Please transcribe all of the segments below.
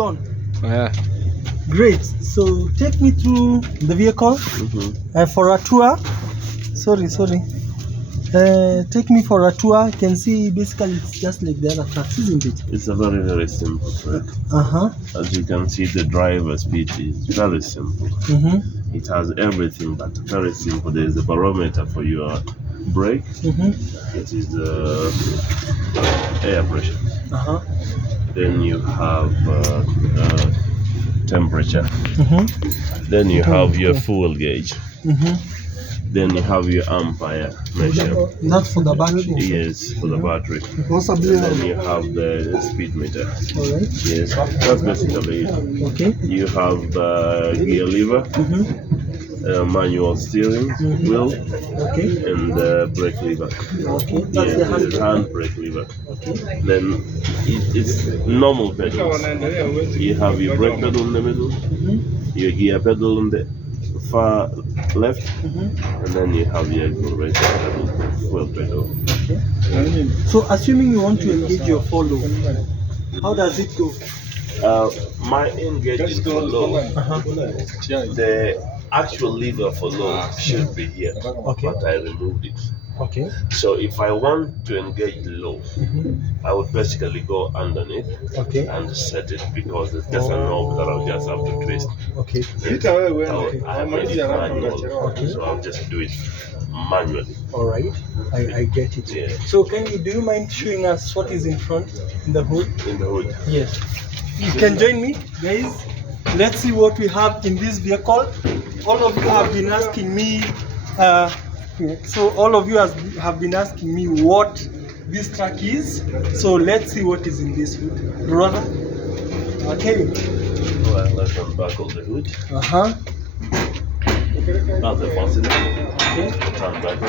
gone. Yeah. Great. So take me through the vehicle for a tour. Sorry. Take me for a tour. You can see basically it's just like the other trucks, isn't it? It's a very, very simple truck. As you can see, the driver's seat is very simple. It has everything, but very simple. There is a barometer for your brake. It is the air pressure. Then you have temperature. Then you have your fuel gauge. Then you have your ampere measure. That's for the battery. Yes, for the battery. And then you have the speed meter. Alright. Yes, that's basically it. Okay. You have the gear lever, manual steering wheel, and the brake lever. Okay. That's the Yes, hand brake lever. Okay. Then it's normal pedals. You have your brake pedal in the middle, your gear pedal in the far left, and then you have your accelerator pedal, fuel pedal. Okay. So assuming you want to engage your follow, how does it go? My engagement for low, the actual lever for low should be here, but I removed it. Okay. So if I want to engage low, I would basically go underneath and set it, because it's just a knob that I'll just have to twist. Okay. I made it manual, so I'll just do it manually. All right. I get it. Yeah. So do you mind showing us what is in front, in the hood? In the hood. Yes. You can join me, guys. Let's see what we have in this vehicle. All of you have been asking me, have been asking me what this truck is. So let's see what is in this hood, brother. Okay. Well, let's unbuckle the hood. That's the fastener. Okay. Turn back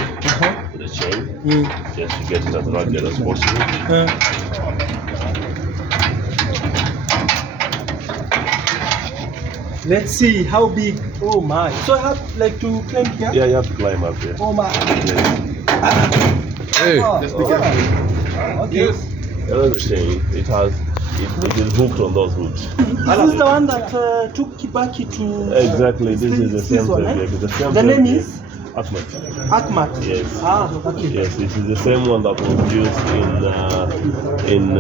with a chain, just to get it as rugged as possible. Let's see how big. Oh my! So I have to climb here. Yeah, you have to climb up here. Oh my! Hey. Okay. Another thing, it is hooked on those hooks. This is the one that took Kibaki to. Exactly, this is the same one, thing. The name is Acmat. Acmat. Yes. Okay. Yes, this is the same one that was used in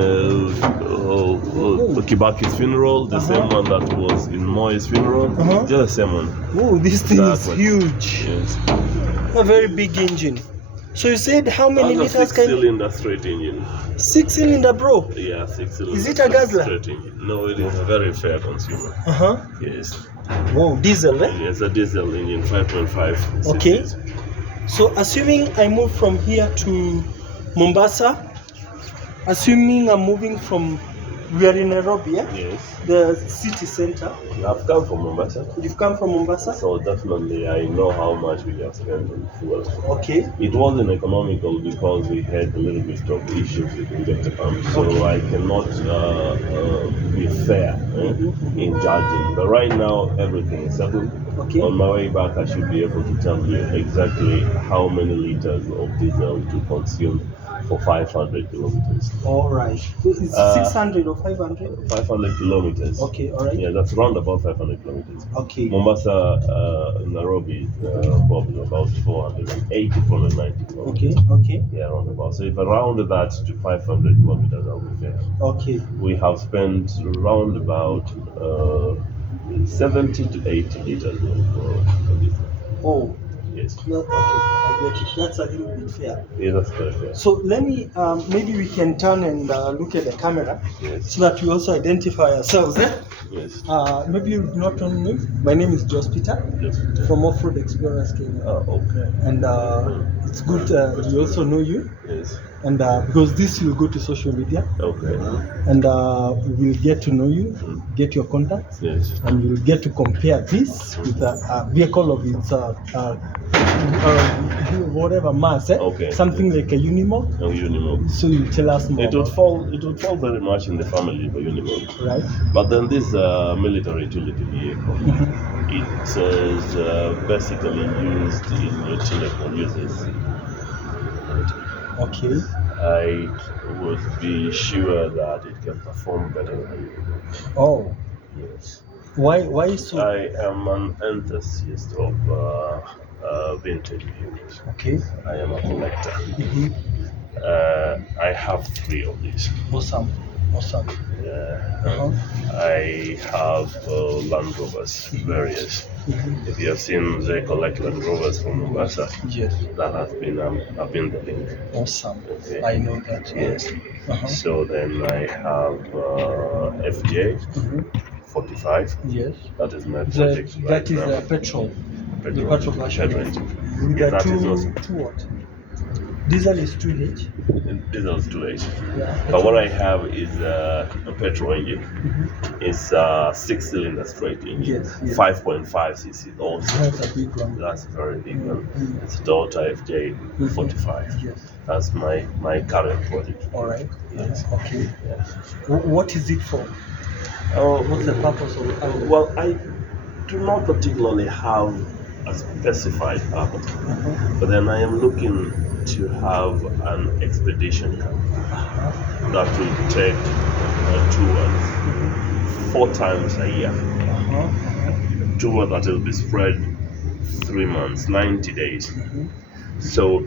Kibaki's funeral, the same one that was in Moi's funeral, just the same one. Oh, this thing is huge. Yes. A very big engine. So you said how many liters can? 6-cylinder straight engine. 6-cylinder, bro. Yeah, 6-cylinder. Is it a Guzzler? Straight engine. No, it is a very fair consumer. Yes. Wow, diesel, eh? Yes, a diesel engine, 5.5. Okay. So assuming I move from here to Mombasa, assuming I'm moving from, we are in Nairobi, yeah? Yes. The city center. I've come from Mombasa. You've come from Mombasa? So definitely I know how much we have spent on fuel. Okay. It wasn't economical because we had a little bit of issues with injector pump. So I cannot be fair in judging. But right now everything is settled. Okay. On my way back I should be able to tell you exactly how many liters of diesel to consume for 500 kilometers. All right. So it's 600 or 500? 500 kilometers. Okay, all right. Yeah, that's around about 500 kilometers. Okay. Mombasa, Nairobi, probably about 480, 490 kilometers. Okay. Yeah, around about. So if I round that to 500 kilometers, I'll be fair. Okay. We have spent around about 70 to 80 liters of diesel. Oh. Yes. No, okay, I get it. That's a little bit fair. Yeah, that's very fair. So let me, maybe we can turn and look at the camera, so that we also identify ourselves. Yes. Maybe you do not know me. My name is Peter from Offroad Explorers Kenya. Okay. And it's good we also know you. Yes. And because this will go to social media. Okay. And we will get to know you, get your contacts. Yes. And we'll get to compare this with a vehicle of its whatever mass, something like a Unimog. A Unimog. So you tell us more. It would fall very much in the family of a Unimog. Right. But then this military utility vehicle, it is basically used in utility uses. Okay. I would be sure that it can perform better than a Unimog. Oh. Yes. Why so? I am an enthusiast of vintage vehicles. Okay. I am a collector. Mm-hmm. I have 3 of these. Awesome. Uh-huh. I have Land Rovers, various. Mm-hmm. If you have seen they collect Land Rovers from Mombasa, Yes. that has been I've been the link. Awesome. Okay. I know that. Yes. Uh-huh. So then I have FJ Mm-hmm. 45. Yes. That is my project right That is now. petrol. The Petrol. petrol version. Petrol Yes. engine. With Yes, the that is two also what? Diesel is 2H. diesel's 2H. Yeah. But what I have is a petrol engine. Mm-hmm. It's a 6-cylinder straight engine. Yes. 5.5 cc also. That's a big one. That's a very big one. Mm-hmm. It's a Toyota FJ 45. Yes. That's my current project. All right. Yes. Okay. Yeah. What is it for? Oh, What's the purpose of it? well, I do not particularly have a specified purpose, but then I am looking to have an expedition car that will take tours 4 times a year. Tour that will be spread 3 months, 90 days. So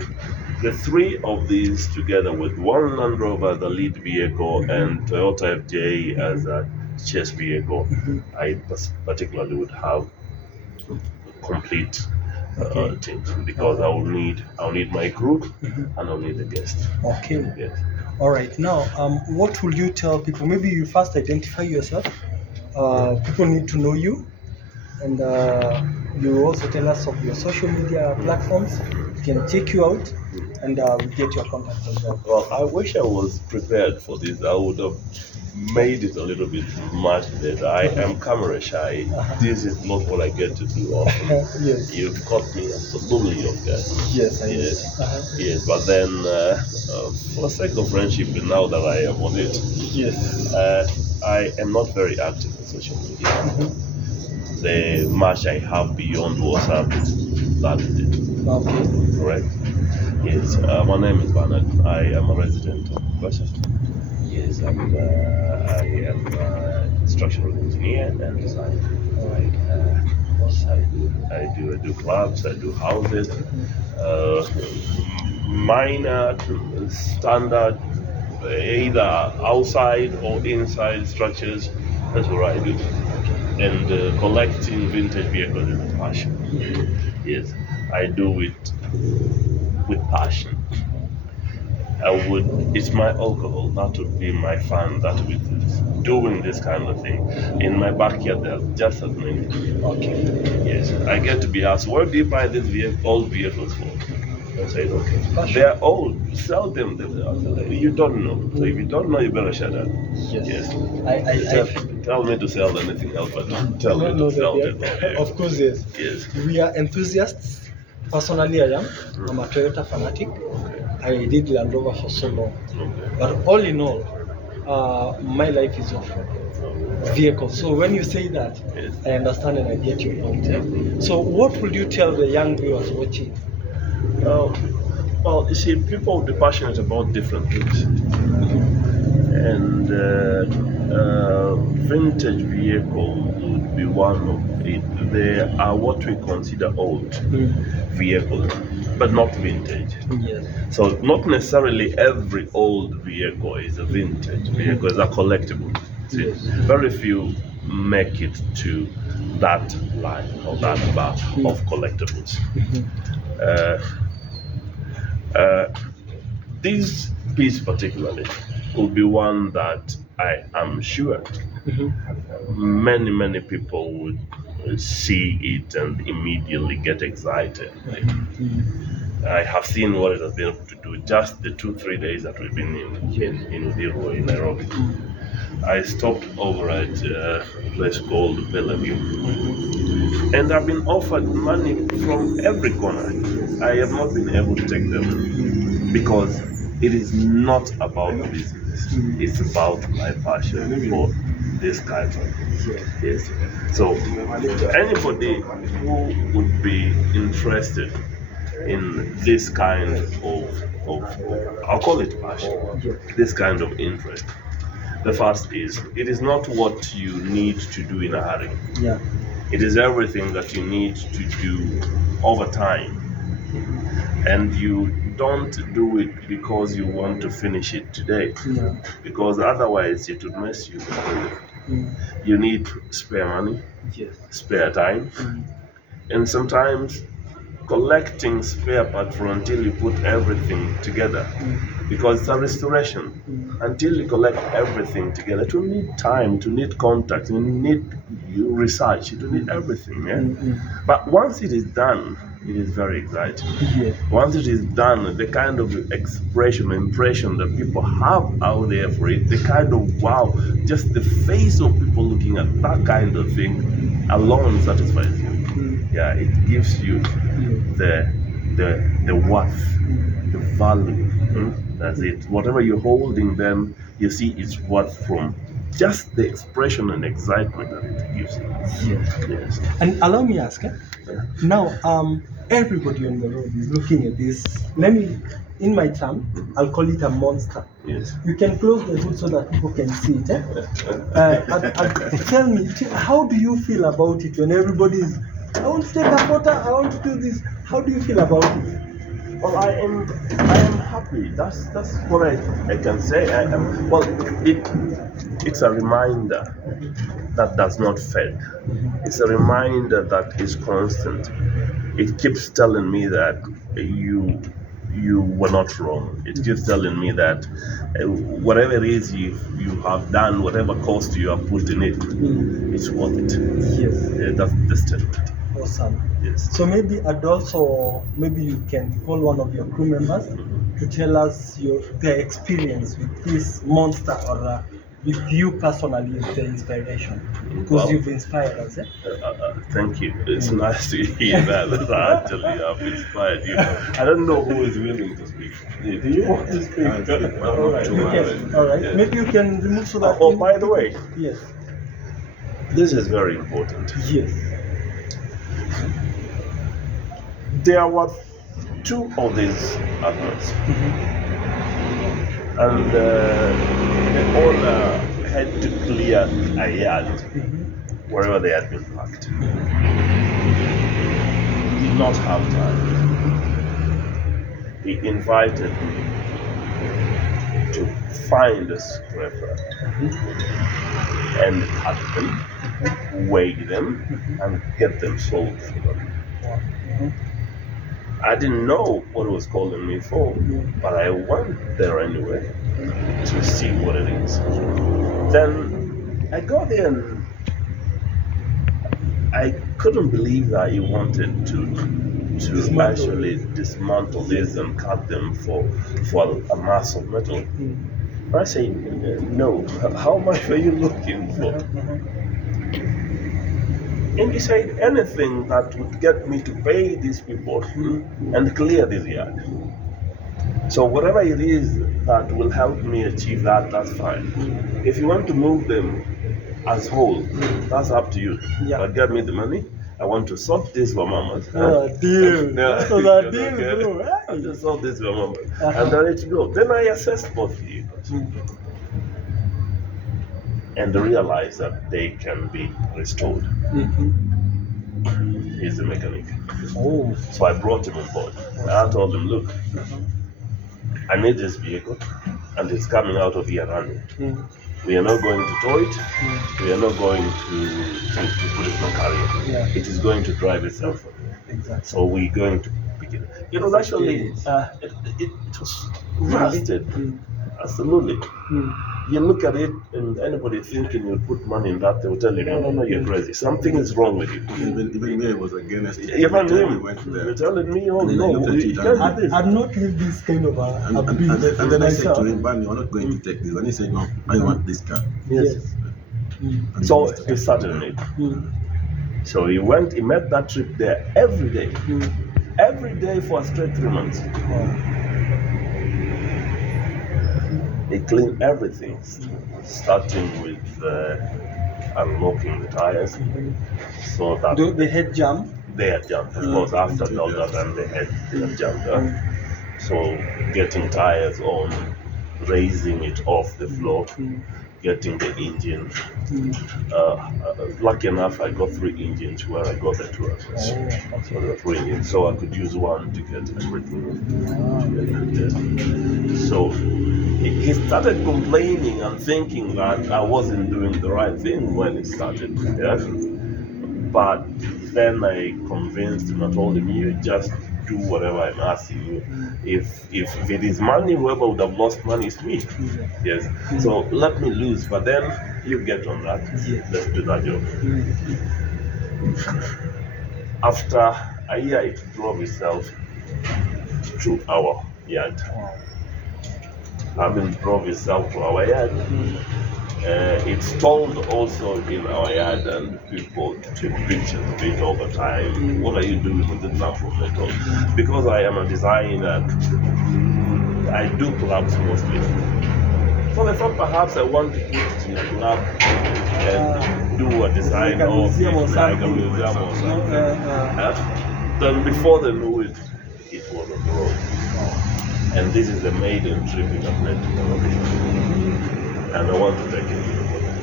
the 3 of these together with one Land Rover, the lead vehicle, and Toyota FJ as a chase vehicle, I particularly would have complete team, because I'll need my crew and I'll need the guests. Okay. Yes. All right. Now, what will you tell people? Maybe you first identify yourself. People need to know you, and you also tell us of your social media platforms. We can check you out, and we get your contacts as well. Well, I wish I was prepared for this. I would have made it a little bit much better. I am camera shy. This is not what I get to do often. Yes. You've caught me absolutely off guard. Yes. Yes. Yes, but then for the sake of friendship, now that I am on it, Yes. I am not very active on social media. The much I have beyond WhatsApp, that is it. Okay. Correct? Yes. My name is Bernard. I am a resident of Mombasa. Yes, and I am a structural engineer and designer. Right. I do clubs, I do houses, minor, standard, either outside or inside structures. That's what I do. And collecting vintage vehicles is a passion. Yes, I do it with passion. It's my alcohol, that would be my fun, that would be doing this kind of thing. In my backyard, there's just as many. Okay. Yes, I get to be asked, where do you buy these old vehicles for? I say, okay, they're old, sell them. You don't know. So if you don't know, you better shut up. Yes. Tell me to sell anything else, but don't tell me to sell them. Of course, yes. Yes. We are enthusiasts. Personally, I am. I'm a Toyota fanatic. I did Land Rover for so long. Okay. But all in all, my life is off-road vehicles. So when you say that, Yes. I understand and I get your point. Yeah? So what would you tell the young viewers watching? Well, you see, people will be passionate about different things. And vintage vehicle would be one of it. They are what we consider old vehicles, but not vintage. Yes. So not necessarily every old vehicle is a vintage vehicle, it's a collectible. See, very few make it to that line or that bar of collectibles. This piece particularly will be one that I am sure many people would see it and immediately get excited. I have seen what it has been able to do just the 2-3 days that we've been in Udiro, in Nairobi. I stopped over at a place called Bellevue, and I've been offered money from every corner. I have not been able to take them because it is not about business. It's about my passion for this kind of thing. Yes. So anybody who would be interested in this kind of I'll call it passion, this kind of interest, The first is, it is not what you need to do in a hurry. Yeah. It is everything that you need to do over time. And you don't do it because you want to finish it today. Yeah. Because otherwise it would mess you. You need spare money, Yes. spare time, and sometimes collecting spare parts for until you put everything together, because it's a restoration. Until you collect everything together, it will need time, to need contact, you need research, it will need everything. Yeah? But once it is done, it is very exciting. Yes. Once it is done, the kind of impression that people have out there for it, the kind of wow, just the face of people looking at that kind of thing alone satisfies you. Yeah, it gives you the worth, the value. That's it. Whatever you're holding, then you see it's worth from just the expression and excitement that it gives you. Yes. Yes. And allow me ask, now everybody on the road is looking at this. In my term, I'll call it a monster. Yes. You can close the hood so that people can see it. Tell me, how do you feel about it when everybody is, I want to take a photo, I want to do this. How do you feel about it? Well, I am happy. That's what I can say. I am. Well, it's a reminder that does not fade. It's a reminder that is constant. It keeps telling me that you were not wrong. It keeps telling me that whatever it is you have done, whatever cost you have put in it, it's worth it. Yes. That's the statement. Awesome. Yes. So maybe adults, or maybe you can call one of your crew members to tell us their experience with this monster, or with you personally, the inspiration, because you've inspired us. Thank you. It's nice to hear that. Actually, I've inspired you. I don't know who is willing to speak. Do you want to speak? All right. All right. Yes. Maybe you can remove so that. Oh, by the way, Yes. this is very important. Yes. There were 2 of these Acmats, and they all had to clear a yard wherever they had been parked. He did not have time. He invited me to find a scraper and cut them, weigh them, and get them sold for them. I didn't know what he was calling me for, but I went there anyway to see what it is. Then I got there and I couldn't believe that he wanted to actually dismantle this and cut them for a mass of metal. I said, no, how much are you looking for? And he said, anything that would get me to pay these people and clear this yard. So whatever it is that will help me achieve that, that's fine. If you want to move them as whole, that's up to you. But get me the money. I want to sort this for mamas. Deal. Yeah. So that deal, bro. I just sort this for mamas. And then let you go. Then I assessed both vehicles. And realize that they can be restored. He's the mechanic. Oh. So I brought him on board. I told him, look, I need this vehicle and it's coming out of here running. We are not going to tow it. We are not going to put it on carrier. It is going to drive itself. Exactly. So we're going to pick it up. It was actually, it was rusted. Absolutely. You look at it, and anybody thinking you put money in that, they will tell you, no, you're crazy. Something is wrong with you. Even me, I was against it. Even we him, went there. you're telling me, oh And no, I looked at you it can't do this. I've not heard this kind of and then I said to him, "Bani, you're not going to take this." And he said, "No, I want this car." Yes. And So he he started on it. So he made that trip there every day. Every day for a straight 3 months. He cleaned everything, starting with unlocking the tires, so that The head jump. they had jumped. Of course, after all that, and they had jumped. So getting tires on, raising it off the floor, getting the engine. Lucky enough, I got 3 engines where I got the tour. So there were 3 engines, so I could use one to get everything. So he started complaining and thinking that I wasn't doing the right thing when it started. Yeah? But then I convinced him. I told him, you just do whatever I'm asking you. If it is money, whoever would have lost money is me. Yes. So let me lose, but then you get on that. Let's do that job. After a year, it drove itself to our yard. Having drove itself to our yard, it stalled also in our yard, and people took pictures of it all the time. What are you doing with the natural metal? Because I am a designer, I do clubs mostly. So they thought perhaps I want to put it in a club and do a design like a museum or like a something. museum or something. Then before they knew it, it was on the road. And this is the maiden trip in Atlantic. And I want to take it to the bottom.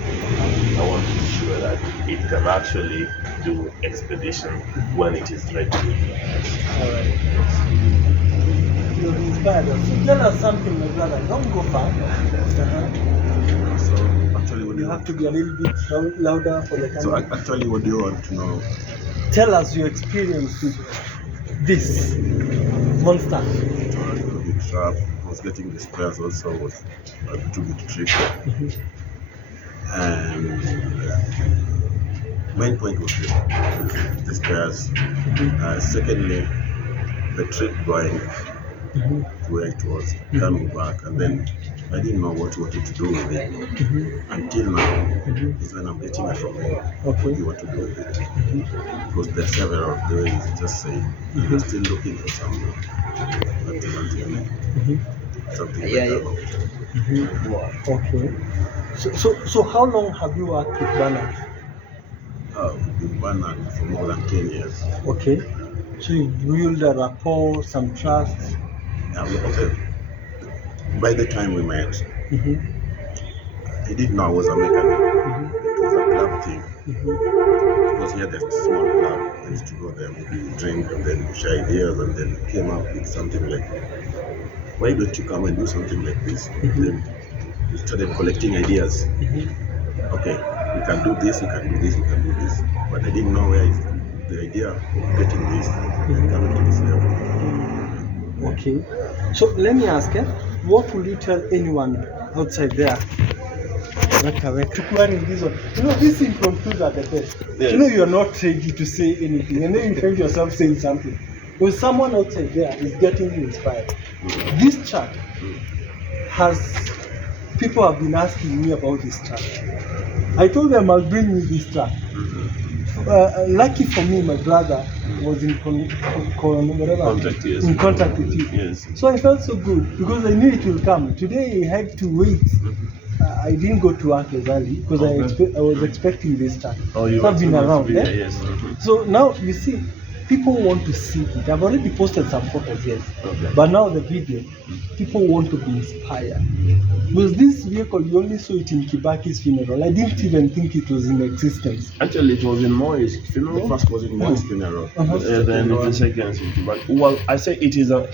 I want to be sure that it can actually do expedition when it is ready. Alright. You're inspired us. So tell us something, my brother. Don't go far. So actually, what do You have to be a little bit louder for the camera. So actually, what do you want to know? Tell us your experience with this monster. It was a bit sharp. I was getting the spares also was a little bit tricky. And main point was the spares. Secondly, the trip going where it was, coming back, and then I didn't know what you wanted to do with it. Until now, is when I'm getting it from him. What do you want to do with it? Because there are several ways, just say, you're still looking for something something better. Okay. So how long have you worked with Bernard? We've been Bernard for more than 10 years. Okay. So you build a rapport, some trust. Okay. By the time we met, he didn't know I was a mechanic. It was a club thing. Because he had a small club. I used to go there, maybe drink and then share ideas, and then came up with something like, why don't you come and do something like this? Then we started collecting ideas. Okay, we can do this, we can do this, we can do this. But I didn't know where is the idea of getting this and coming to this level. Okay. So let me ask you, what will you tell anyone outside there? You know, these impromptus are the best. Yes. You know, you're not ready to say anything, and then you find yourself saying something. When someone outside there is getting inspired. This chat people have been asking me about this chat. I told them I'll bring you this chat. Lucky for me, my brother was in Contact, yes. in contact with you. Yes. So I felt so good because I knew it will come. Today I had to wait. I didn't go to work as early because I was expecting this chat. Oh, you so I've been around. Yes. So now you see, people want to see it. I've already posted some photos, yes. But now the video, people want to be inspired. Because this vehicle, you only saw it in Kibaki's funeral. I didn't even think it was in existence. Actually, it was in Moi's funeral. The first was in Moi's funeral. Then the second is in Kibaki. Well, I say it is a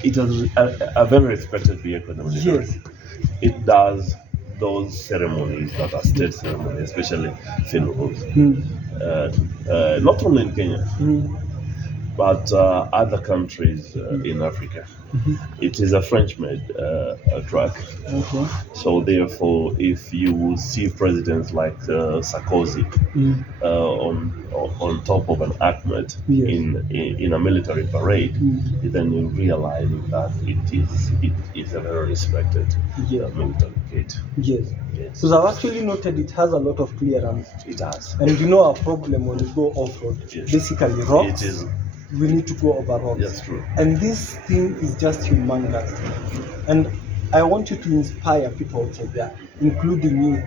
very respected vehicle in the military. Yes. It does those ceremonies that are state ceremonies, especially funerals. Not only in Kenya, but other countries in Africa. It is a French-made truck. Okay. So therefore, if you will see presidents like Sarkozy on top of an Acmat in a military parade, then you realize that it is a very respected military kit. Yes. Because I've actually noted it has a lot of clearance. It has. And you know our problem when we go off-road, basically rocks. It is. We need to go over rocks. That's true. And this thing is just humongous. And I want you to inspire people outside there, including you.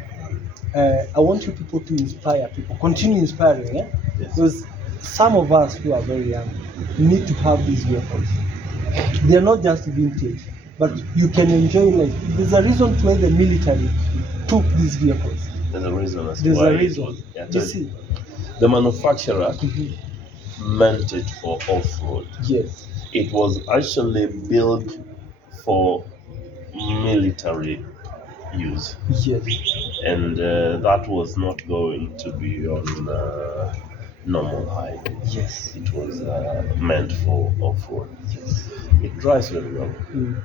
I want you people to inspire people. Continue inspiring, yeah? Yes. Because some of us who are very young need to have these vehicles. They are not just vintage, but you can enjoy life. There's a reason why the military took these vehicles. There's a reason as to There's why a it reason. was. Yeah, You see? the manufacturer meant it for off-road. Yes. It was actually built for military use, Yes. and that was not going to be on normal highway. Yes. It was meant for off-road. Yes. It drives very well. Mm.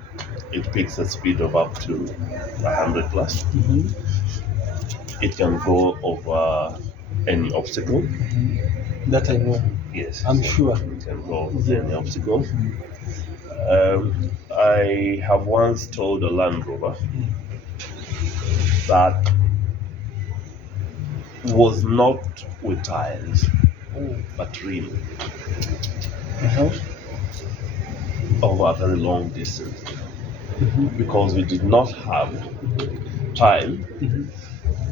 It picks a speed of up to 100 plus. Mm-hmm. It can go over any obstacle. Mm-hmm. That I know. Yes, I'm sure. It can go over Yeah. any obstacle. I have once told a Land Rover that was not with tires, but rim Uh-huh. over a very long distance, Mm-hmm. because we did not have time Mm-hmm.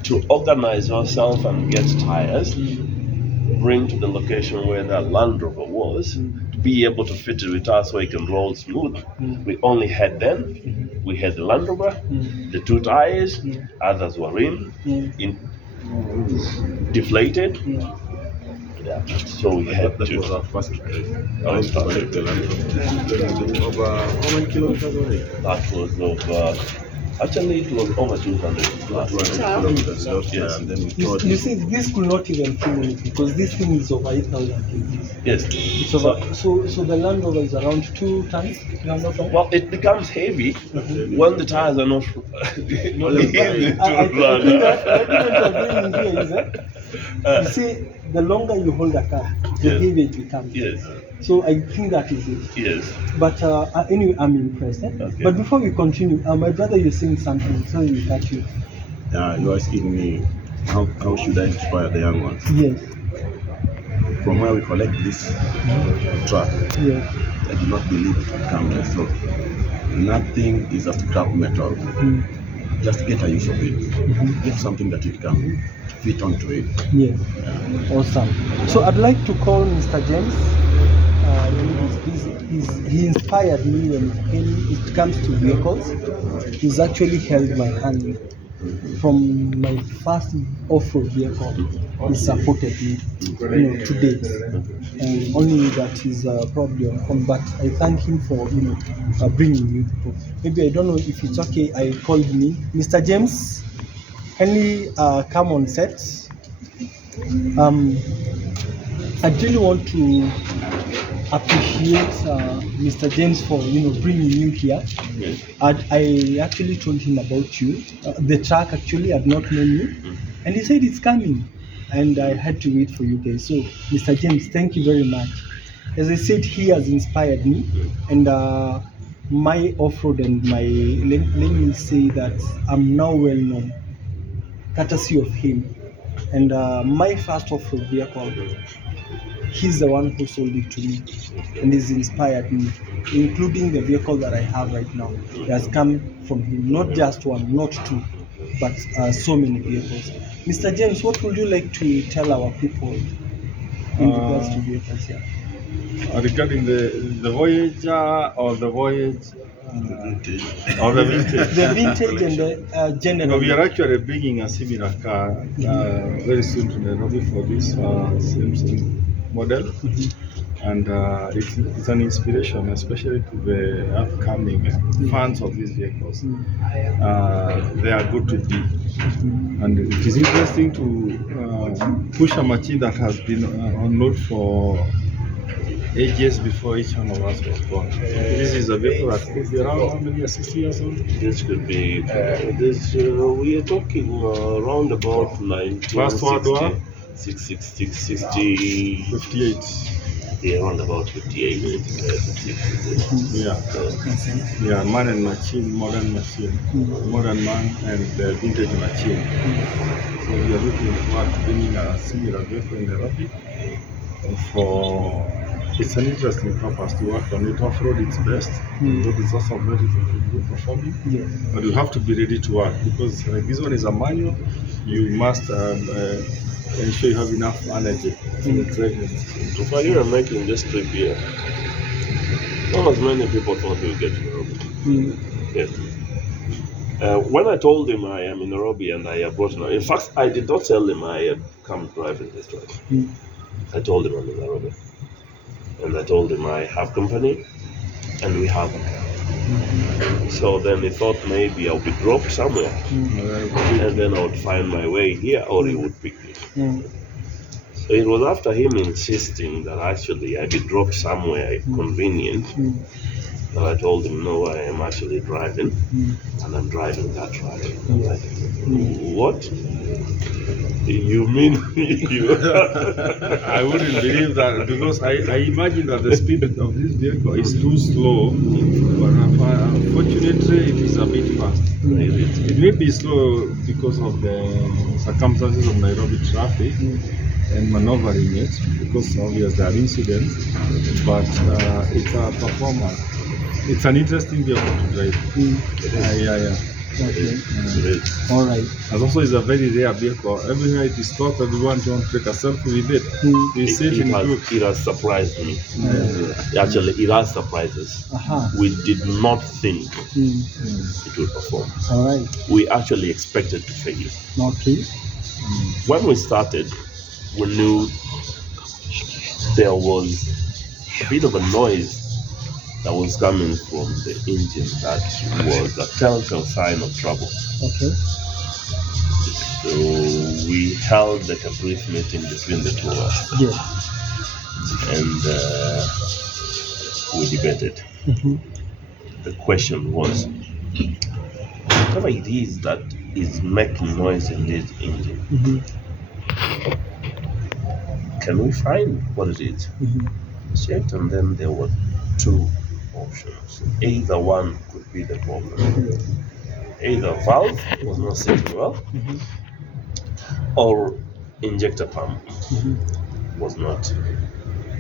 to organize ourselves and get tires, bring to the location where that Land Rover was, to be able to fit it with us so it can roll smooth. We only had them. We had the Land Rover, the two tires, others were deflated. Yeah. So we had That to. was our first drive. Our Went to first collect the Land Rover. Over how many kilometers already? That was over. Actually, it was over 200 plus. 200 kilometers. Yes. And then we You, toured you see, this could not even kill it because this thing is over 8,000 kgs. Yes. It's over, so the Land Rover is around 2 tons. If I'm not wrong. Well, it becomes heavy when the tires are not easy to I think run. that what you're doing here is you see, the longer you hold a car, the Yes. heavier it becomes. Yes. So I think that is it. Yes. But anyway, I'm impressed. Okay. But before we continue, my brother, you're saying something, so we catch you. you are asking me how should I inspire the young ones? Yes. From where we collect this truck, Yes. I do not believe it will come to so nothing is a scrap metal. Mm. Just get a use of it. Mhm. Get something that it can fit onto it. Yes. Awesome. So I'd like to call Mr. James. He inspired me when it comes to vehicles. He's actually held my hand from my first off-road vehicle. He supported me, to date. And only that is probably on phone, but I thank him for bringing you people. Maybe I don't know if it's okay. I called me, Mr. James. Can you come on set? I really want to appreciate Mr. James for bringing you here. Yes. I actually told him about you. The truck actually had not known you, and he said it's coming, and I had to wait for you guys. So, Mr. James, thank you very much. As I said, he has inspired me, and my off-road and my let me say that I'm now well known, courtesy of him. And my first off-road vehicle, he's the one who sold it to me, and he's inspired me, including the vehicle that I have right now. It has come from him, not just one, not two, but so many vehicles. Mr. James, what would you like to tell our people in regards to vehicles here? Regarding the Voyager or the Voyage or the Vintage. The vintage and the general. We are actually bringing a similar car very soon to Nairobi for this same model, and it's an inspiration, especially to the upcoming fans of these vehicles. They are good to be, and it is interesting to push a machine that has been on road for ages before each one of us was born. This is a vehicle that could be around how many years, 60 years old? This could be. We are talking around about 1960. First World War? 60. 58. Yeah, around about 58. Yeah, man and machine, modern man and vintage machine. So we are looking forward to bringing a similar vehicle in Nairobi. It's an interesting purpose to work on it. Off-road it's best. Road is also very good performing. Yeah. But you have to be ready to work because this one is a manual. You must ensure you have enough energy to drive it. So you are making this trip here. Not as many people thought we would get to Nairobi. Yes. When I told him I am in Nairobi and I have brought him, in fact, I did not tell him I had come driving this truck. I told him I'm in Nairobi. And I told him I have company and we have a car. So then he thought maybe I'll be dropped somewhere and then I would find my way here or he would pick me. So it was after him insisting that actually I be dropped somewhere convenient that I told him, no, I am actually driving and I'm driving that truck. I'm like, what? You mean you? I wouldn't believe that because I imagine that the speed of this vehicle is too slow, but unfortunately it is a bit fast. It may be slow because of the circumstances of Nairobi traffic and maneuvering it, because obviously there are incidents, but it's a performance. It's an interesting vehicle to drive. Yeah. Okay. All right. And also, it's a very rare vehicle. Everywhere it is stopped, everyone wants to take a selfie with it. It has surprised me. Actually, it has surprised us. We did not think it would perform. All right. We actually expected to fail. Okay. When we started, we knew there was a bit of a noise that was coming from the engine that was a telltale sign of trouble. Okay. So we held like a brief meeting between the two of us. Yeah. And we debated. The question was, whatever it is that is making noise in this engine, can we find what it is? Checked, and then there were two options. Either one could be the problem. Either valve was not setting well, or injector pump was not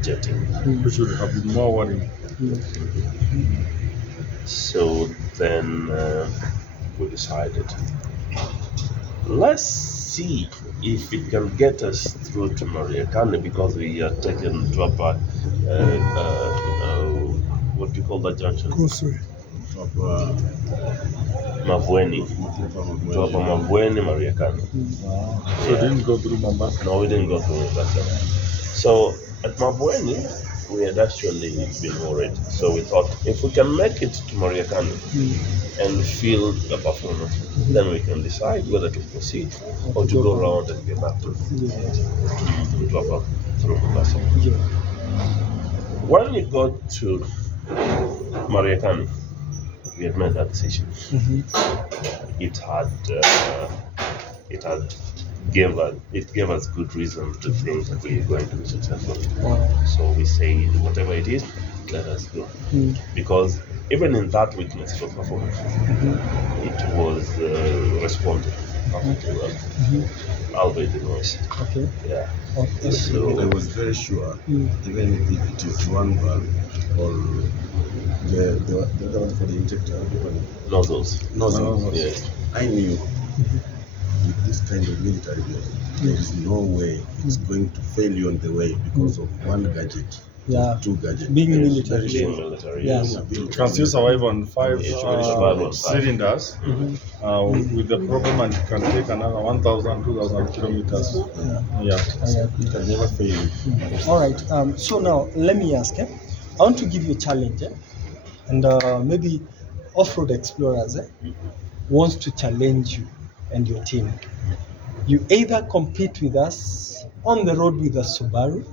jetting. Which would have been more worrying. So then we decided, let's see if it can get us through to Mariakani, because we are taken to a what do you call that junction? Mavueni. To Upper Mavueni, Mariakani. So you didn't go through Mombasa? No, we didn't go through Mombasa. So at Mavueni, we had actually been worried. So we thought, if we can make it to Mariakani and feel the performance, then we can decide whether to proceed or to go around and get back to Upper through Mombasa. When we got to Mariakani, we had made that decision. It gave us good reason to think that we are going to be successful. So we say, whatever it is, let us go. Because even in that weakness for performance, it was responded perfectly well. Albeit the noise. Okay. Yeah. Okay. So I was very sure, even if it is one valve or the other one for the injector, nozzles. Yes. I knew with this kind of military vehicle, there is no way it's going to fail you on the way because of one gadget. Yeah. Two gadgets. Being Very military. sure. Being military, Yeah. yes. You can still survive on five survive on five. cylinders with the problem, and you can take another 1,000, 2,000 kilometers. Yeah. I agree. It can never fail you. All right. So now let me ask. I want to give you a challenge, and maybe Offroad Explorers wants to challenge you and your team. You either compete with us on the road with a Subaru,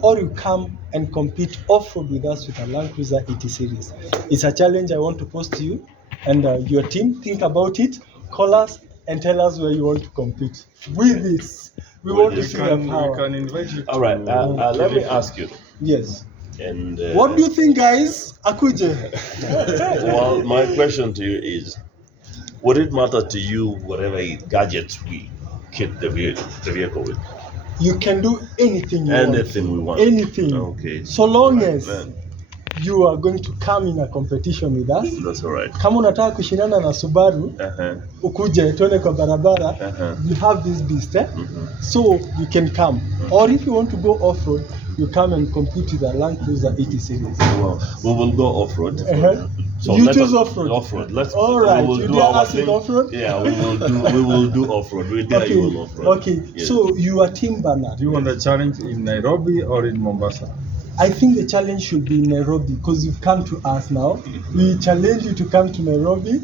or you come and compete off-road with us with a Land Cruiser 80 series. It's a challenge I want to pose to you and your team. Think about it, call us and tell us where you want to compete. With this, we want to see the We power. can invite you. All right. Let me ask you. Yes. And What do you think, guys? Akuje. well, my question to you is: would it matter to you whatever gadgets we kit the vehicle with? You can do anything you Anything we want. Anything. Okay. So long as Man, you are going to come in a competition with us. that's all right. Kama unataka kushindana na Subaru, ukuje tuone kwa barabara, you have this beast, so you can come. Or if you want to go off-road, you come and compete with the Land Cruiser 80 series. Well, we will go off-road. So you let choose us- off-road. Off-road. Let's. All right. We will You do dare our us with thing. off-road? Yeah, we will do. We will do off-road. We dare you on Okay. off-road. Okay. Yes. So you are Team Bernard. Do you want a challenge in Nairobi or in Mombasa? I think the challenge should be in Nairobi because you've come to us now. We challenge you to come to Nairobi.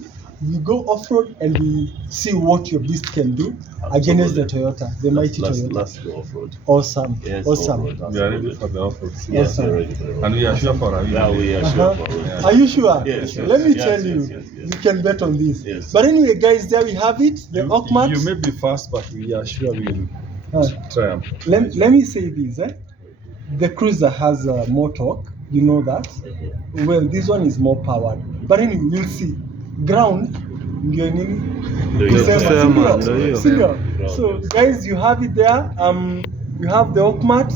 We go off-road and we see what your beast can do against the Toyota, the mighty Toyota. Let's go off-road. Awesome. Yes, Awesome. off-road, We are ready absolutely. for the off-road. Yes, Awesome. we're ready for it. And we are sure for a win. Yeah, we are sure for it. Yeah. Are you sure? Yes, yes, Let me yes, tell yes, you, yes, yes. you can bet on this. Yes. But anyway, guys, there we have it. The Acmat. You may be fast, but we are sure we will triumph. Let me say this. The Cruiser has more torque. You know that. Well, this one is more powered. But anyway, we'll see. Ground. Ndio nini? Ndio Kusema, hiyo. sindio? So guys, you have it there. You have the Acmat.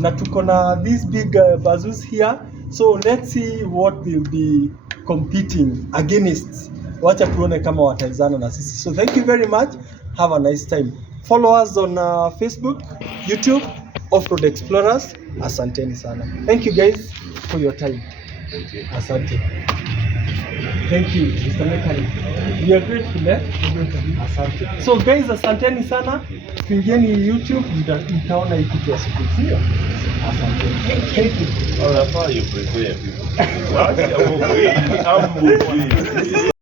Na tuko na these big bazoos here. So let's see what they'll be competing against. Wacha tuone kama wataizana na sisi. So thank you very much. Have a nice time. Follow us on Facebook, YouTube, Offroad Explorers. Asanteni sana. Thank you guys for your time. Thank you. Asante. Thank you, Mr. Mechanic. We are grateful, eh? Asante. So guys, asanteni sana. Tuingieni YouTube, mtaona hii kitu ya siku hiyo. Asante. Thank you. Well, that's how you prepare people.